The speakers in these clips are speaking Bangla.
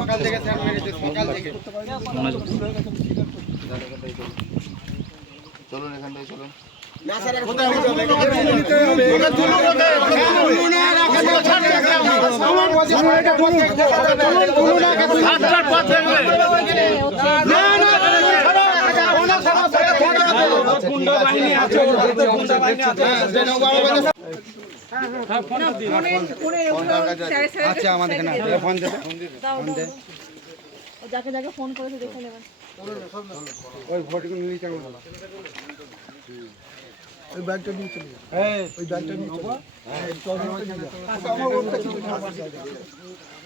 সকাল থেকে স্যার মেরেছে, সকাল থেকে। চলুন এখান থেকে চলুন। আচ্ছা আমাদের ফোন দেবে, যাকে যাকে ফোন করেছে দেখে নেবেন। ওই ফটোগুলো নিয়ে যাবো, ওই ব্যাগটা নিয়ে চলে যাবো, ওই ব্যাগটা নিয়ে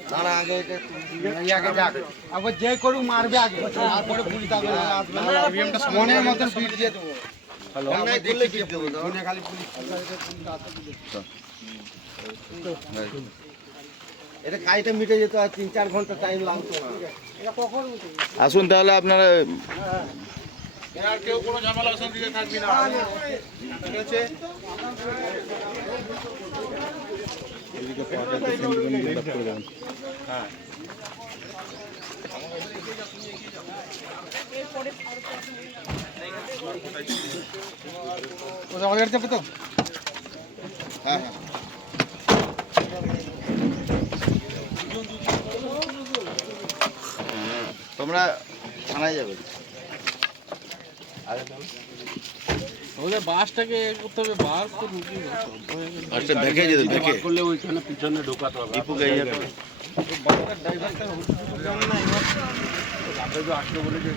চলে আগে যে করুক মারবে আগে, তারপরে পুলিশ মনের মতন পিট দিয়ে দেবো। খালি পুলিশ এটা কাজটা মিটে যেত, আর 3-4 ঘন্টা টাইম লাগতো না। আসুন তাহলে আপনারা। আর কেউ কোনো ঝামেলা অশান্তিতে থাকবি না, ঠিক আছে? হ্যাঁ আমাদের গাড়ি চাপো তো। হ্যাঁ হ্যাঁ তোমরা থানায় যাবে। ওদের বাসটাকে করতে হবে, বাস তো ঢুকি আচ্ছা দেখে যেতে দেখে করলে ওইখানে পিছনে ঢোকাতে হবে। দীপু গাইয়া যাবে। আসলে বলে যে